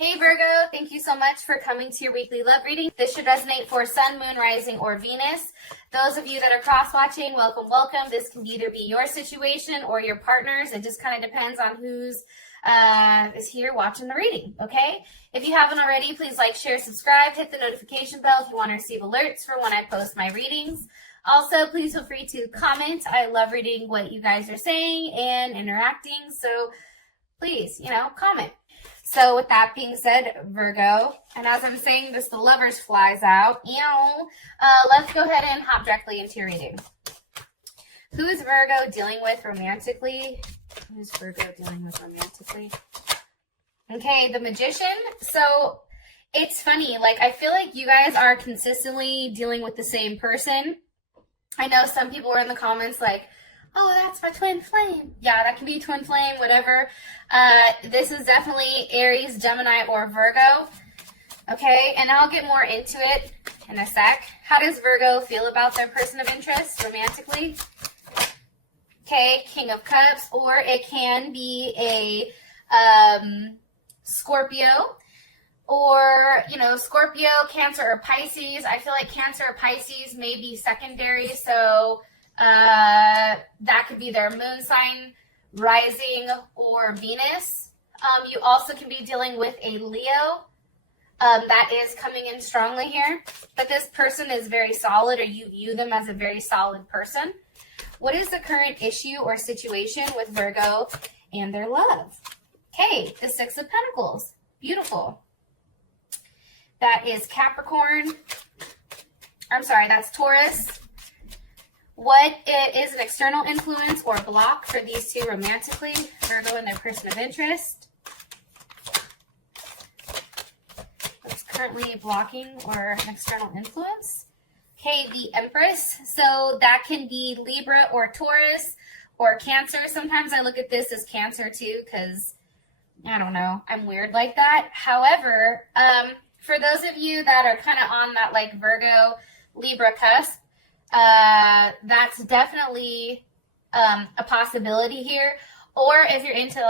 Hey Virgo, thank you so much for coming to your weekly love reading. This should resonate for Sun, Moon, Rising, or Venus. Those of you that are cross-watching, welcome, welcome. This can either be your situation or your partner's. It just kind of depends on who's is here watching the reading, okay? If you haven't already, please like, share, subscribe, hit the notification bell if you want to receive alerts for when I post my readings. Also, please feel free to comment. I love reading what you guys are saying and interacting, so please, comment. So with that being said, Virgo, and as I'm saying this, the Lovers flies out. Let's go ahead and hop directly into your reading. Who is Virgo dealing with romantically? Who's Virgo dealing with romantically? Okay, the Magician. So it's funny, I feel like you guys are consistently dealing with the same person. I know some people were in the comments like, oh, that's my twin flame. Yeah, that can be twin flame, whatever. This is definitely Aries, Gemini, or Virgo. Okay, and I'll get more into it in a sec. How does Virgo feel about their person of interest romantically? Okay, King of Cups, or it can be a Scorpio, or, Scorpio, Cancer, or Pisces. I feel like Cancer or Pisces may be secondary, so that could be their moon sign, rising, or Venus. You also can be dealing with a Leo that is coming in strongly here, but this person is very solid, or you view them as a very solid person. What is the current issue or situation with Virgo and their love? Okay, the Six of Pentacles. Beautiful. That is Capricorn. I'm sorry, that's Taurus. What is an external influence or block for these two romantically? Virgo and their person of interest. What's currently blocking or an external influence? Okay, the Empress. So that can be Libra or Taurus or Cancer. Sometimes I look at this as Cancer too because, I don't know, I'm weird like that. However, for those of you that are kind of on that Virgo, Libra cusp, that's definitely a possibility here. Or if you're into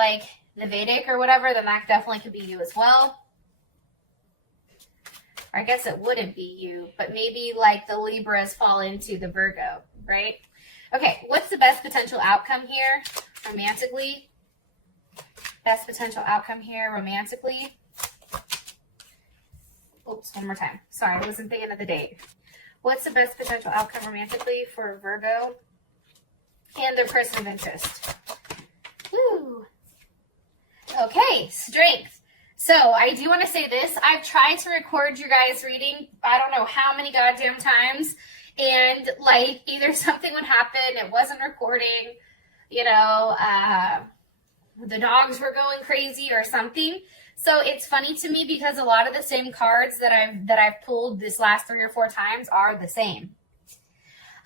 the Vedic or whatever, then that definitely could be you as well. Or I guess it wouldn't be you, but maybe the Libras fall into the Virgo, right? Okay, what's the best potential outcome here romantically? Best potential outcome here romantically. Oops, one more time. Sorry, I wasn't thinking of the date. What's the best potential outcome romantically for Virgo and their person of interest? Woo. Okay, Strength. So I do want to say this. I've tried to record your guys' reading, I don't know how many goddamn times, and either something would happen, it wasn't recording, the dogs were going crazy or something. So it's funny to me because a lot of the same cards that I've pulled this last 3 or 4 times are the same.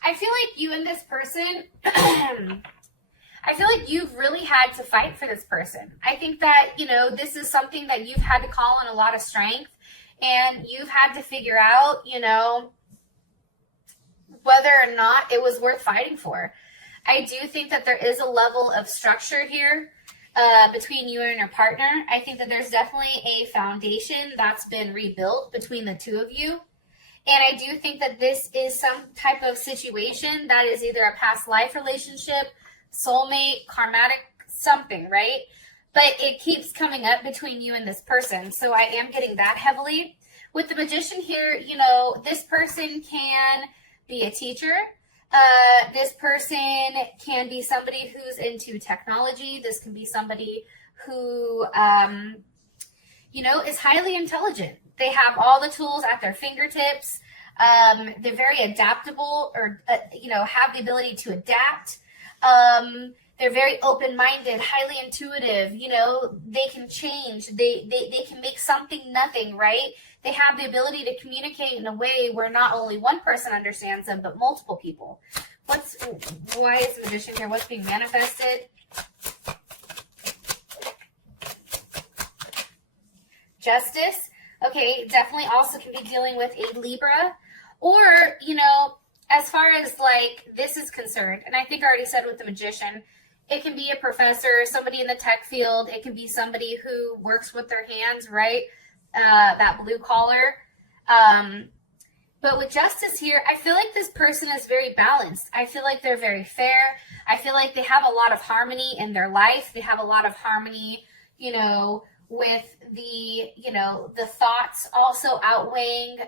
I feel like you and this person, I feel like you've really had to fight for this person. I think that, this is something that you've had to call on a lot of strength, and you've had to figure out, whether or not it was worth fighting for. I do think that there is a level of structure here between you and your partner. I think that there's definitely a foundation that's been rebuilt between the two of you. And I do think that this is some type of situation that is either a past life relationship, soulmate, karmatic, something, right? But it keeps coming up between you and this person. So I am getting that heavily. With the Magician here, this person can be a teacher. This person can be somebody who's into technology. This can be somebody who, is highly intelligent. They have all the tools at their fingertips. They're very adaptable, or, have the ability to adapt. They're very open-minded, highly intuitive. They can change. They can make something nothing, right? They have the ability to communicate in a way where not only one person understands them, but multiple people. Why is the Magician here? What's being manifested? Justice. Okay, definitely also can be dealing with a Libra. Or, as far as this is concerned, and I think I already said with the Magician, It can be a professor, somebody in the tech field. It can be somebody who works with their hands, right? That blue collar. But with justice here, I feel like this person is very balanced. I feel like they're very fair. I feel like they have a lot of harmony in their life. They have a lot of harmony, you know, with the, you know, the thoughts also outweighing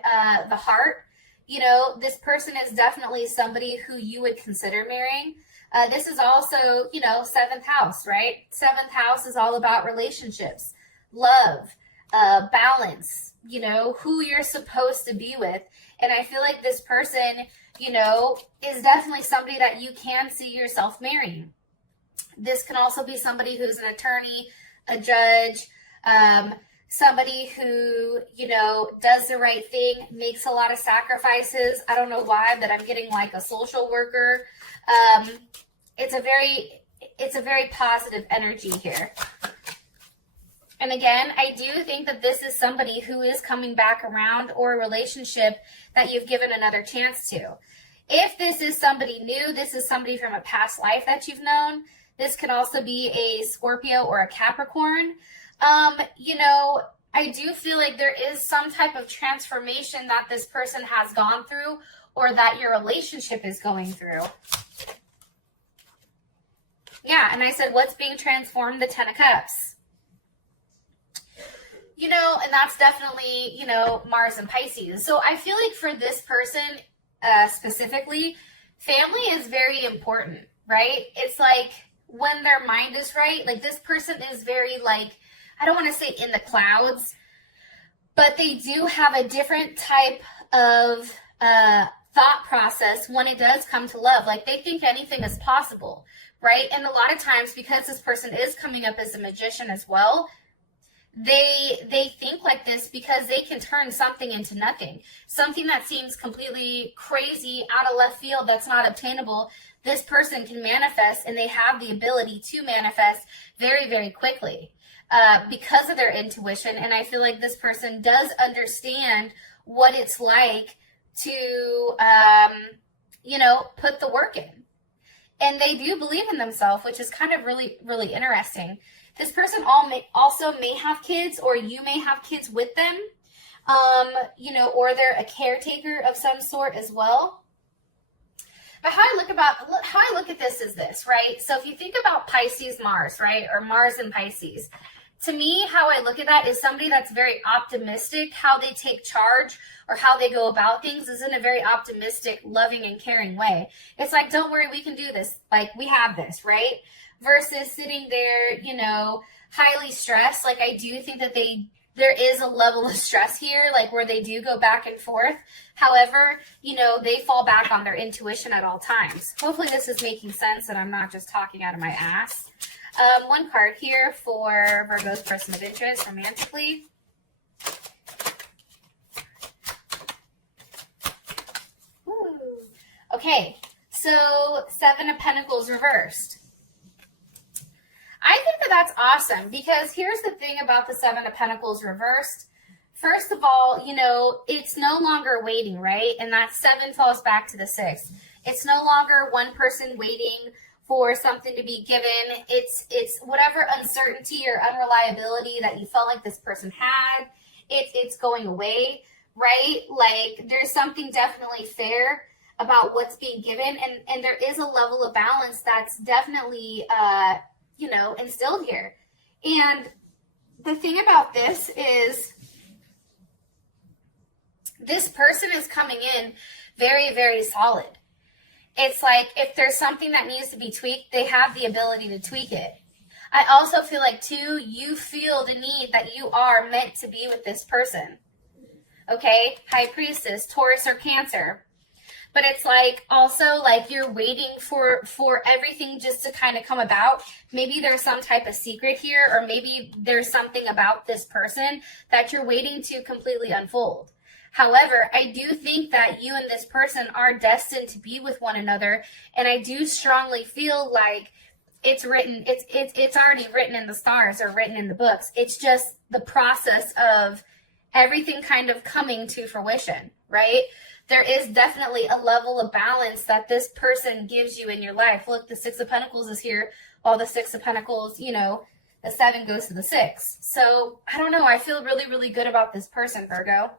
the heart. You know, this person is definitely somebody who you would consider marrying. This is also, you know, 7th house, right? 7th house is all about relationships, love, balance, you know, who you're supposed to be with. And I feel like this person, you know, is definitely somebody that you can see yourself marrying. This can also be somebody who's an attorney, a judge, somebody who, you know, does the right thing, makes a lot of sacrifices. I don't know why, but I'm getting like a social worker. It's a very positive energy here. And again, I do think that this is somebody who is coming back around, or a relationship that you've given another chance to. If this is somebody new, this is somebody from a past life that you've known. This could also be a Scorpio or a Capricorn. You know, I do feel like there is some type of transformation that this person has gone through, or that your relationship is going through. Yeah, and I said, what's being transformed? The 10 of Cups. You know, and that's definitely, you know, Mars and Pisces. So I feel like for this person specifically, family is very important, right? It's like when their mind is right, like this person is very like, I don't want to say in the clouds, but they do have a different type of thought process when it does come to love. Like they think anything is possible, right? And a lot of times, because this person is coming up as a magician as well, they think like this because they can turn something into nothing. Something that seems completely crazy, out of left field, that's not obtainable, this person can manifest, and they have the ability to manifest very, very quickly because of their intuition. And I feel like this person does understand what it's like to, you know, put the work in. And they do believe in themselves, which is kind of really, really interesting. This person also may have kids, or you may have kids with them, you know, or they're a caretaker of some sort as well. But how I look at this is this, right? So if you think about Pisces Mars, right, or Mars and Pisces, to me, how I look at that is somebody that's very optimistic. How they take charge or how they go about things is in a very optimistic, loving, and caring way. It's like, don't worry, we can do this. Like, we have this, right? Versus sitting there, you know, highly stressed. Like, I do think that there is a level of stress here, like where they do go back and forth. However, you know, they fall back on their intuition at all times. Hopefully this is making sense and I'm not just talking out of my ass. One card here for Virgo's person of interest romantically. Ooh. Okay, so 7 of Pentacles reversed. I think that that's awesome, because here's the thing about the 7 of Pentacles reversed. First of all, you know, it's no longer waiting, right? And that 7 falls back to the 6. It's no longer one person waiting for something to be given. It's whatever uncertainty or unreliability that you felt like this person had, it's going away, right? Like, there's something definitely fair about what's being given, and there is a level of balance that's definitely you know, instilled here. And the thing about this is, this person is coming in very, very solid. It's like, if there's something that needs to be tweaked, they have the ability to tweak it. I also feel like, too, you feel the need that you are meant to be with this person. Okay? High Priestess, Taurus or Cancer. But it's like, also, like, you're waiting for everything just to kind of come about. Maybe there's some type of secret here, or maybe there's something about this person that you're waiting to completely unfold. However, I do think that you and this person are destined to be with one another, and I do strongly feel like it's written, it's already written in the stars or written in the books. It's just the process of everything kind of coming to fruition, right? There is definitely a level of balance that this person gives you in your life. Look, the 6 of Pentacles is here, while the Six of Pentacles, you know, the 7 goes to the 6. So I don't know. I feel really, really good about this person, Virgo.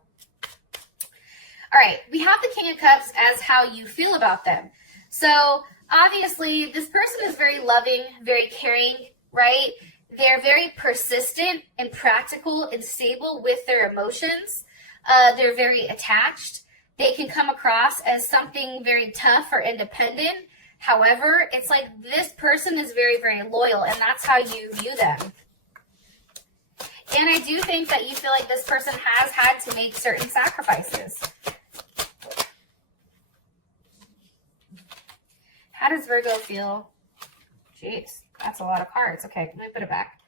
All right, we have the King of Cups as how you feel about them. So obviously, this person is very loving, very caring, right? They're very persistent and practical and stable with their emotions. They're very attached. They can come across as something very tough or independent. However, it's like this person is very, very loyal, and that's how you view them. And I do think that you feel like this person has had to make certain sacrifices. How does Virgo feel? Jeez, that's a lot of cards. Okay, let me put it back.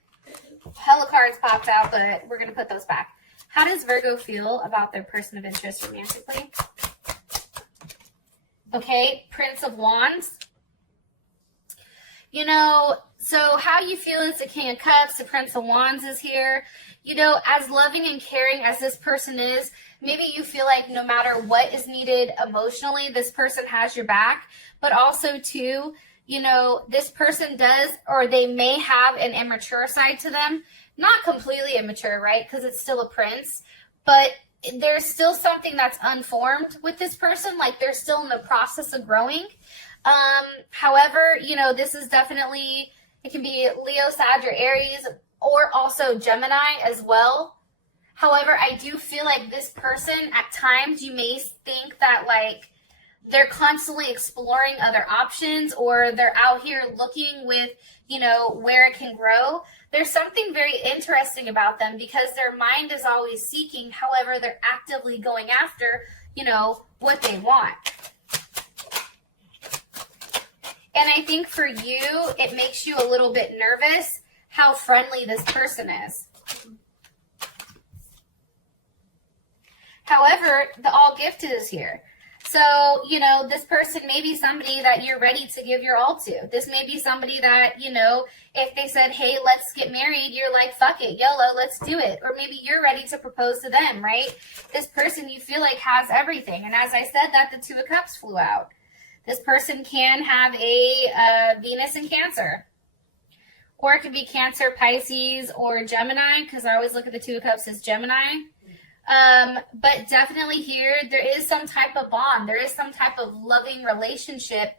Hella cards popped out, but we're going to put those back. How does Virgo feel about their person of interest romantically? Okay, Prince of Wands. You know, so how you feel is the King of Cups, the Prince of Wands is here. You know, as loving and caring as this person is, maybe you feel like no matter what is needed emotionally, this person has your back. But also, too, you know, this person does, or they may have an immature side to them. Not completely immature, right? Because it's still a prince. But there's still something that's unformed with this person. Like, they're still in the process of growing. However, you know, this is definitely, it can be Leo, Sag, or Aries, or also Gemini as well. However, I do feel like this person, at times, you may think that, like, they're constantly exploring other options, or they're out here looking with, you know, where it can grow. There's something very interesting about them because their mind is always seeking. However, they're actively going after, you know, what they want. And I think for you, it makes you a little bit nervous how friendly this person is. However, the all gifted is here. So, you know, this person may be somebody that you're ready to give your all to. This may be somebody that, you know, if they said, hey, let's get married, you're like, fuck it, YOLO, let's do it. Or maybe you're ready to propose to them, right? This person you feel like has everything. And as I said, that the Two of Cups flew out. This person can have a Venus in Cancer. Or it could be Cancer, Pisces, or Gemini, because I always look at the Two of Cups as Gemini. But definitely here, there is some type of bond. There is some type of loving relationship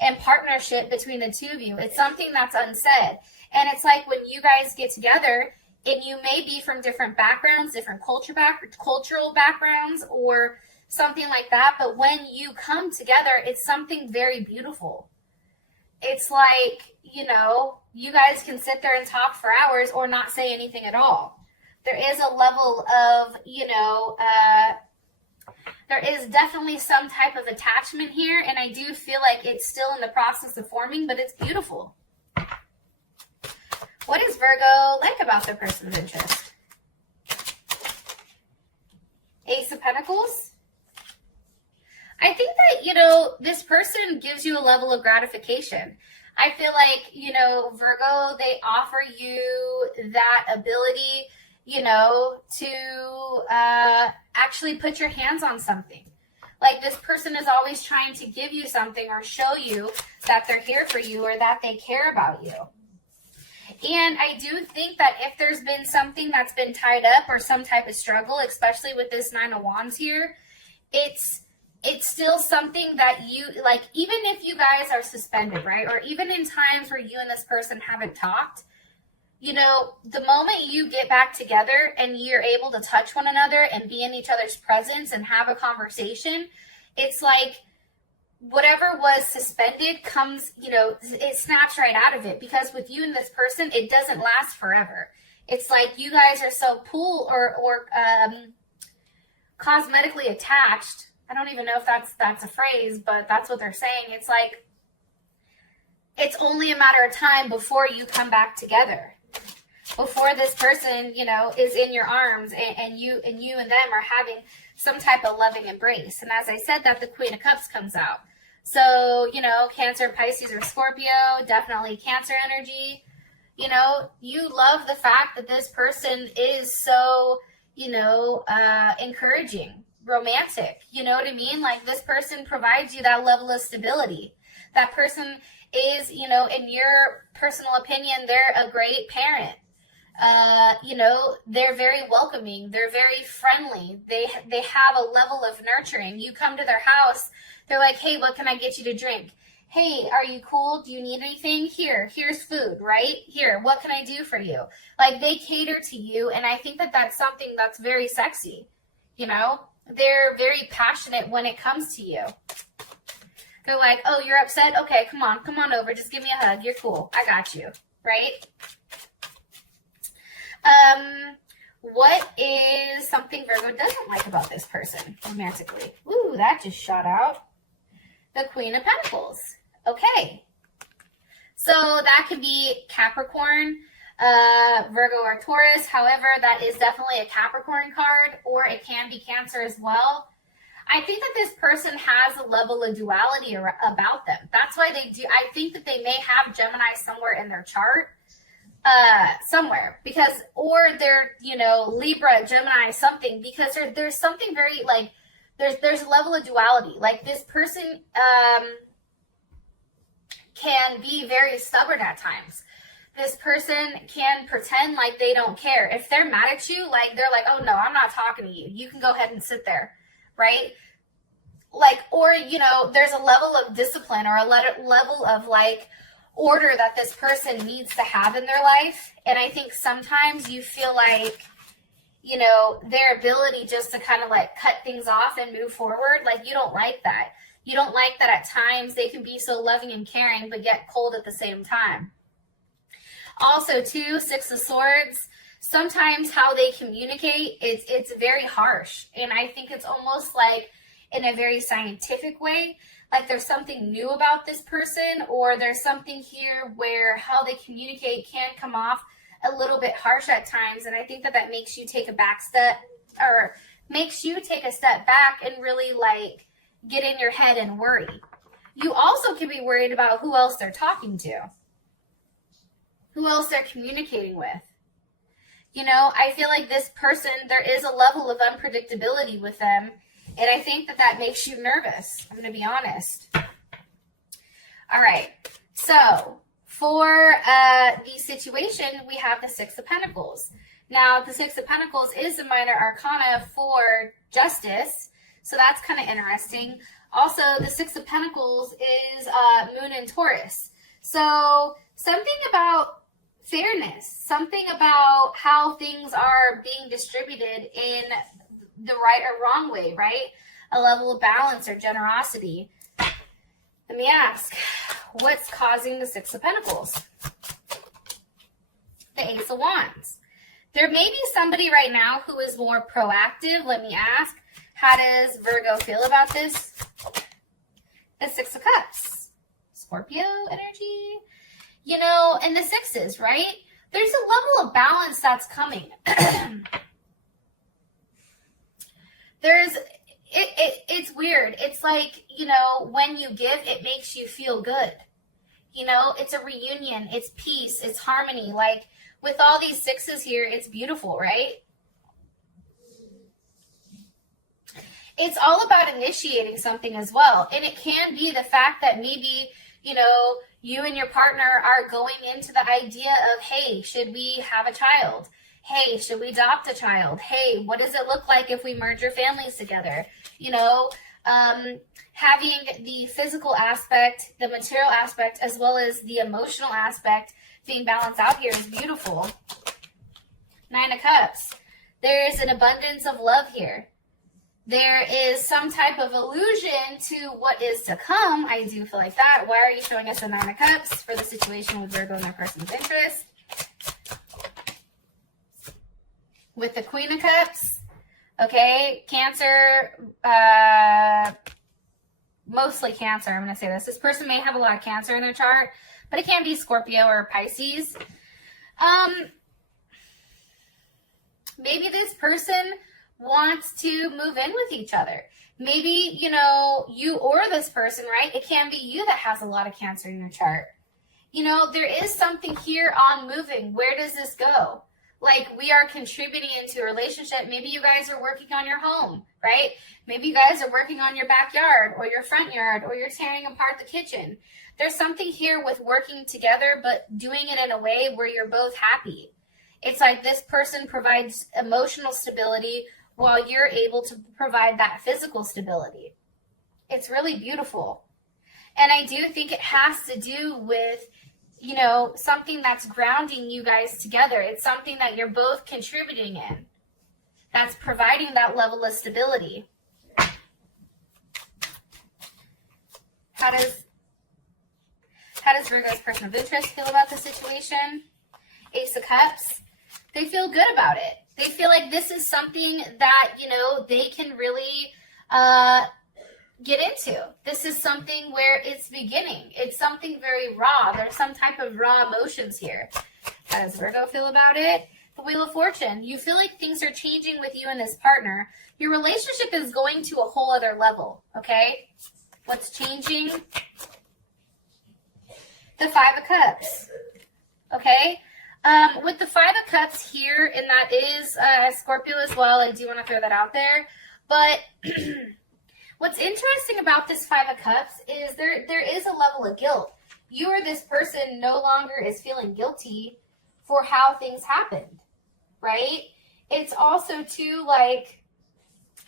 and partnership between the two of you. It's something that's unsaid. And it's like when you guys get together, and you may be from different backgrounds, different cultural backgrounds, or something like that. But when you come together, it's something very beautiful. It's like, you know, you guys can sit there and talk for hours or not say anything at all. There is a level of, you know, there is definitely some type of attachment here, and I do feel like it's still in the process of forming, but it's beautiful. What does Virgo like about their person of interest? Ace of Pentacles. I think that, you know, this person gives you a level of gratification. I feel like, you know, Virgo, they offer you that ability, you know, to actually put your hands on something. Like this person is always trying to give you something or show you that they're here for you or that they care about you. And I do think that if there's been something that's been tied up or some type of struggle, especially with this Nine of Wands here, it's still something that you, like, even if you guys are suspended, right? Or even in times where you and this person haven't talked, you know, the moment you get back together and you're able to touch one another and be in each other's presence and have a conversation, it's like whatever was suspended comes, you know, it snaps right out of it. Because with you and this person, it doesn't last forever. It's like you guys are so or cosmetically attached. I don't even know if that's a phrase, but that's what they're saying. It's like it's only a matter of time before you come back together. Before this person, you know, is in your arms and you and them are having some type of loving embrace. And as I said, that the Queen of Cups comes out. So, you know, Cancer, Pisces, or Scorpio, definitely Cancer energy. You know, you love the fact that this person is so, you know, encouraging, romantic. You know what I mean? Like this person provides you that level of stability. That person is, you know, in your personal opinion, they're a great parent. You know, they're very welcoming. They're very friendly. They have a level of nurturing. You come to their house, they're like, hey, what can I get you to drink? Hey, are you cool? Do you need anything? Here's food, right? Here, what can I do for you? Like, they cater to you, and I think that that's something that's very sexy. You know, they're very passionate when it comes to you. They're like, oh, you're upset? Okay, come on over. Just give me a hug. You're cool. I got you, right? What is something Virgo doesn't like about this person romantically? Ooh, that just shot out. The Queen of Pentacles. Okay. So that could be Capricorn, Virgo, or Taurus. However, that is definitely a Capricorn card, or it can be Cancer as well. I think that this person has a level of duality about them. That's why they do. I think that they may have Gemini somewhere in their chart. Somewhere, because, or they're, you know, Libra, Gemini, something, because there's something very, like, there's a level of duality. Like, this person can be very stubborn at times. This person can pretend like they don't care. If they're mad at you, like, they're like, oh no, I'm not talking to you. You can go ahead and sit there, right? Like, or, you know, there's a level of discipline or a level of, like, order that this person needs to have in their life. And I think sometimes you feel like, you know, their ability just to kind of like cut things off and move forward, like, you don't like that. You don't like that at times they can be so loving and caring but get cold at the same time. Also, too, Six of Swords, sometimes how they communicate, it's very harsh. And I think it's almost like in a very scientific way. Like, there's something new about this person, or there's something here where how they communicate can come off a little bit harsh at times. And I think that that makes you take a back step, or makes you take a step back and really, like, get in your head and worry. You also can be worried about who else they're talking to, who else they're communicating with. You know, I feel like this person, there is a level of unpredictability with them. And I think that that makes you nervous. I'm going to be honest. All right. So for the situation, we have the Six of Pentacles. Now, the Six of Pentacles is a minor arcana for justice. So that's kind of interesting. Also, the Six of Pentacles is Moon in Taurus. So something about fairness, something about how things are being distributed in the right or wrong way, right? A level of balance or generosity. Let me ask, what's causing the Six of Pentacles? The Ace of Wands. There may be somebody right now who is more proactive. Let me ask, how does Virgo feel about this? The Six of Cups. Scorpio energy. You know, and the sixes, right? There's a level of balance that's coming. It's weird. It's like, you know, when you give, it makes you feel good. You know, it's a reunion. It's peace. It's harmony. Like, with all these sixes here, it's beautiful, right? It's all about initiating something as well. And it can be the fact that maybe, you know, you and your partner are going into the idea of, hey, should we have a child? Hey, should we adopt a child? Hey, what does it look like if we merge your families together? You know, having the physical aspect, the material aspect, as well as the emotional aspect being balanced out here is beautiful. Nine of Cups. There is an abundance of love here. There is some type of allusion to what is to come. I do feel like that. Why are you showing us the Nine of Cups for the situation with Virgo and their person's interest? With the Queen of Cups, okay, Cancer, mostly Cancer, I'm going to say this. This person may have a lot of Cancer in their chart, but it can be Scorpio or Pisces. Maybe this person wants to move in with each other. Maybe, you know, you or this person, right? It can be you that has a lot of Cancer in your chart. You know, there is something here on moving. Where does this go? Like, we are contributing into a relationship. Maybe you guys are working on your home, right? Maybe you guys are working on your backyard or your front yard, or you're tearing apart the kitchen. There's something here with working together, but doing it in a way where you're both happy. It's like this person provides emotional stability while you're able to provide that physical stability. It's really beautiful. And I do think it has to do with, you know, something that's grounding you guys together. It's something that you're both contributing in, that's providing that level of stability. How does Virgo's person of interest feel about the situation? Ace of Cups. They feel good about it. They feel like this is something that, you know, they can really get into. This is something where it's beginning. It's something very raw. There's some type of raw emotions here. How does Virgo feel about it? The Wheel of Fortune. You feel like things are changing with you and this partner. Your relationship is going to a whole other level, okay? What's changing? The Five of Cups, okay? With the Five of Cups here, and that is Scorpio as well, I do want to throw that out there. But what's interesting about this Five of Cups is there is a level of guilt. You or this person no longer is feeling guilty for how things happened, right? It's also too, like,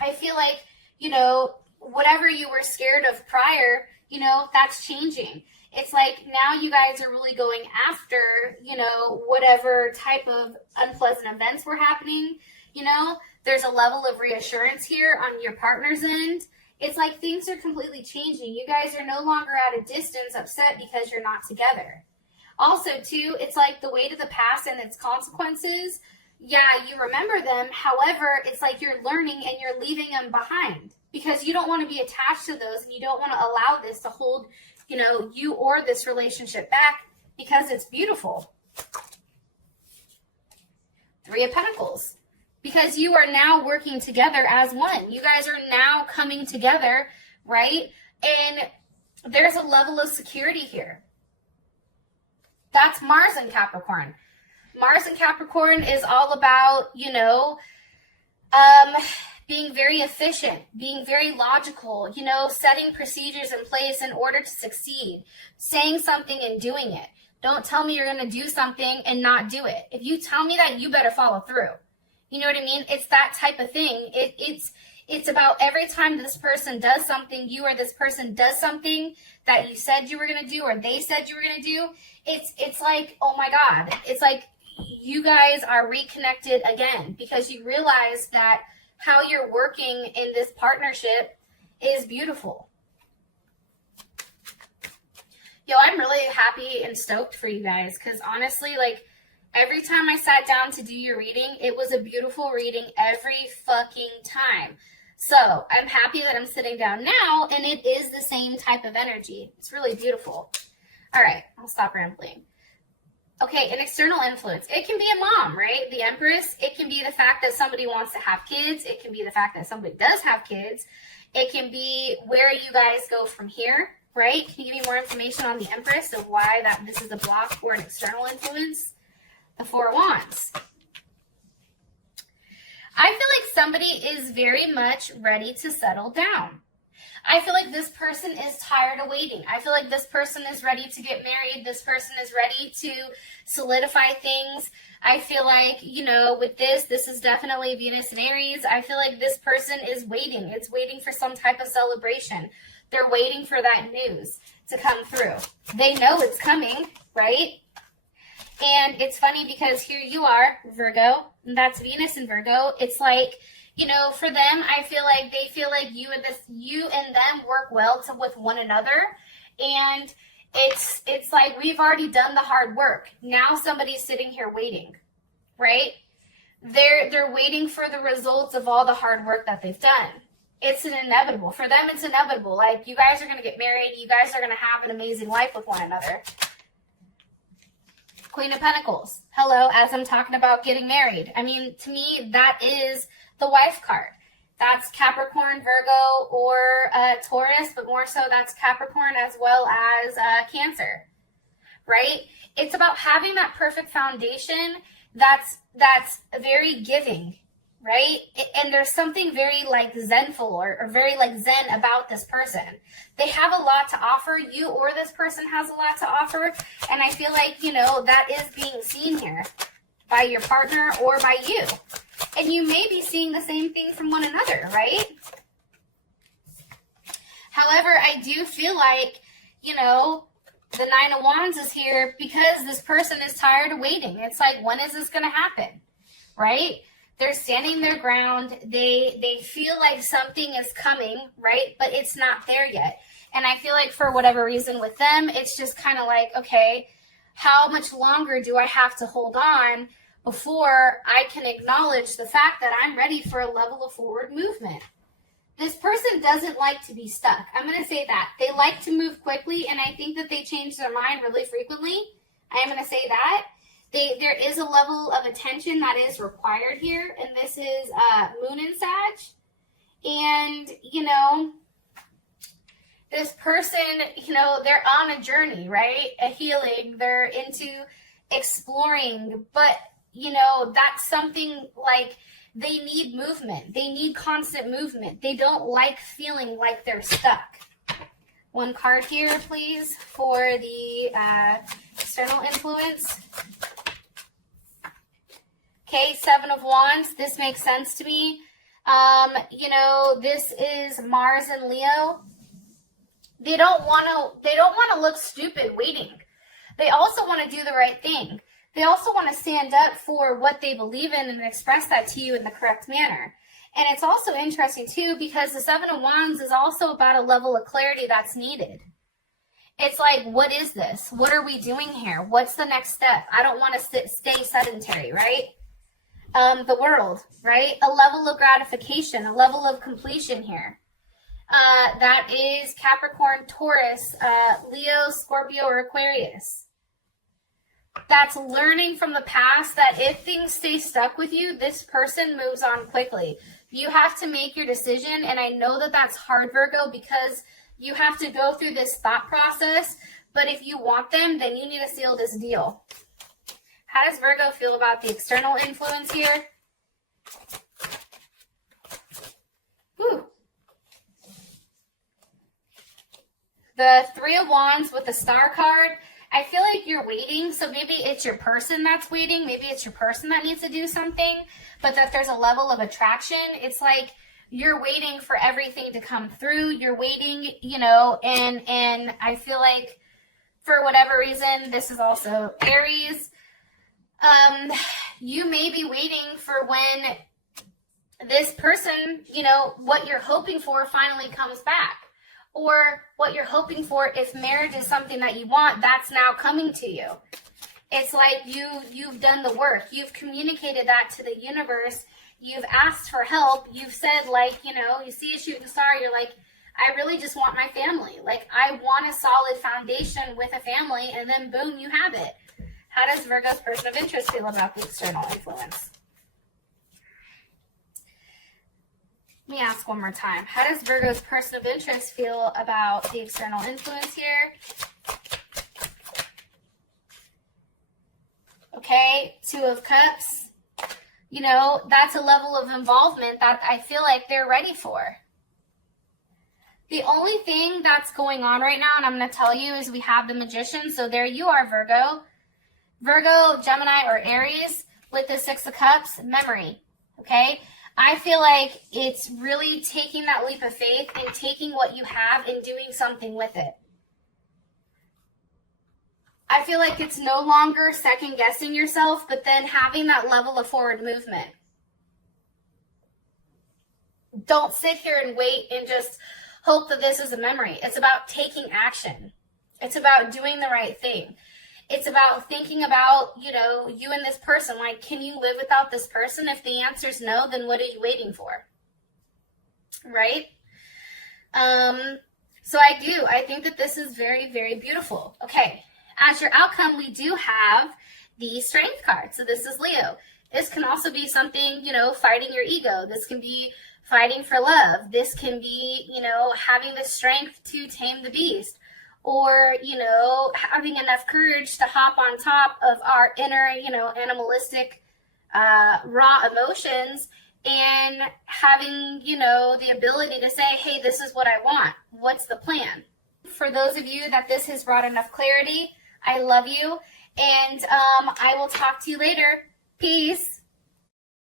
I feel like, you know, whatever you were scared of prior, you know, that's changing. It's like now you guys are really going after, you know, whatever type of unpleasant events were happening. You know, there's a level of reassurance here on your partner's end. It's like things are completely changing. You guys are no longer at a distance upset because you're not together. Also, too, it's like the weight of the past and its consequences. Yeah, you remember them. However, it's like you're learning and you're leaving them behind because you don't want to be attached to those, and you don't want to allow this to hold, you know, you or this relationship back because it's beautiful. Three of Pentacles. Because you are now working together as one. You guys are now coming together, right? And there's a level of security here. That's Mars and Capricorn. Mars and Capricorn is all about, you know, being very efficient, being very logical, you know, setting procedures in place in order to succeed, saying something and doing it. Don't tell me you're going to do something and not do it. If you tell me that, you better follow through. You know what I mean? It's that type of thing. It's about every time this person does something, you or this person does something that you said you were going to do or they said you were going to do, it's like, oh my God. It's like you guys are reconnected again because you realize that how you're working in this partnership is beautiful. Yo, I'm really happy and stoked for you guys because honestly, like, every time I sat down to do your reading, it was a beautiful reading every fucking time. So I'm happy that I'm sitting down now and it is the same type of energy. It's really beautiful. All right, I'll stop rambling. Okay, an external influence. It can be a mom, right? The Empress. It can be the fact that somebody wants to have kids. It can be the fact that somebody does have kids. It can be where you guys go from here, right? Can you give me more information on the Empress of why that this is a block or an external influence? The Four of Wands. I feel like somebody is very much ready to settle down. I feel like this person is tired of waiting. I feel like this person is ready to get married. This person is ready to solidify things. I feel like, you know, with this is definitely Venus and Aries. I feel like this person is waiting. It's waiting for some type of celebration. They're waiting for that news to come through. They know it's coming, right? And it's funny because here you are, Virgo, and that's Venus in Virgo. It's like, you know, for them, I feel like they feel like you and them work well with one another. And it's like we've already done the hard work. Now somebody's sitting here waiting, right? They're waiting for the results of all the hard work that they've done. It's an inevitable. For them, it's inevitable. Like, you guys are going to get married. You guys are going to have an amazing life with one another. Queen of Pentacles. Hello, as I'm talking about getting married. I mean, to me, that is the wife card. That's Capricorn, Virgo, or Taurus, but more so that's Capricorn as well as Cancer, right? It's about having that perfect foundation that's very giving, right? And there's something very like zenful or very like zen about this person. They have a lot to offer. You or this person has a lot to offer. And I feel like, you know, that is being seen here by your partner or by you. And you may be seeing the same thing from one another, right? However, I do feel like, you know, the Nine of Wands is here because this person is tired of waiting. It's like, when is this going to happen, right? They're standing their ground. They feel like something is coming, right? But it's not there yet. And I feel like for whatever reason with them, it's just kind of like, okay, how much longer do I have to hold on before I can acknowledge the fact that I'm ready for a level of forward movement? This person doesn't like to be stuck. I'm going to say that. They like to move quickly, and I think that they change their mind really frequently. I am going to say that. There is a level of attention that is required here, and this is Moon in Sag. And, you know, this person, you know, they're on a journey, right? A healing. They're into exploring, but, you know, that's something like they need movement. They need constant movement. They don't like feeling like they're stuck. One card here, please, for the external influence. Okay, Seven of Wands. This makes sense to me. You know, this is Mars and Leo. They don't want to look stupid waiting. They also want to do the right thing. They also want to stand up for what they believe in and express that to you in the correct manner. And it's also interesting, too, because the Seven of Wands is also about a level of clarity that's needed. It's like, what is this? What are we doing here? What's the next step? I don't want to stay sedentary, right? The World, right? A level of gratification, a level of completion here. That is Capricorn, Taurus, Leo, Scorpio, or Aquarius. That's learning from the past that if things stay stuck with you, this person moves on quickly. You have to make your decision, and I know that that's hard, Virgo, because you have to go through this thought process, but if you want them, then you need to seal this deal. How does Virgo feel about the external influence here? Whew. The Three of Wands with the Star card. I feel like you're waiting, so maybe it's your person that's waiting. Maybe it's your person that needs to do something, but that there's a level of attraction. It's like you're waiting for everything to come through. You're waiting, you know, and I feel like for whatever reason, this is also Aries. You may be waiting for when this person, you know, what you're hoping for finally comes back. Or what you're hoping for, if marriage is something that you want, that's now coming to you. It's like you've done the work. You've communicated that to the universe. You've asked for help. You've said, like, you know, you see a shooting star, you're like, I really just want my family. Like, I want a solid foundation with a family, and then boom, you have it. How does Virgo's person of interest feel about the external influence? Let me ask one more time. How does Virgo's person of interest feel about the external influence here? Okay, Two of Cups. You know, that's a level of involvement that I feel like they're ready for. The only thing that's going on right now, and I'm going to tell you, is we have the Magician. So there you are, Virgo. Virgo, Gemini, or Aries with the Six of Cups, memory. Okay? I feel like it's really taking that leap of faith and taking what you have and doing something with it. I feel like it's no longer second guessing yourself, but then having that level of forward movement. Don't sit here and wait and just hope that this is a memory. It's about taking action. It's about doing the right thing. It's about thinking about, you know, you and this person. Like, can you live without this person? If the answer is no, then what are you waiting for? Right? So I do. I think that this is very, very beautiful. Okay. As your outcome, we do have the Strength card. So this is Leo. This can also be something, you know, fighting your ego. This can be fighting for love. This can be, you know, having the strength to tame the beast. Or, you know, having enough courage to hop on top of our inner, you know, animalistic raw emotions and having, you know, the ability to say, hey, this is what I want. What's the plan? For those of you that this has brought enough clarity, I love you. And I will talk to you later. Peace.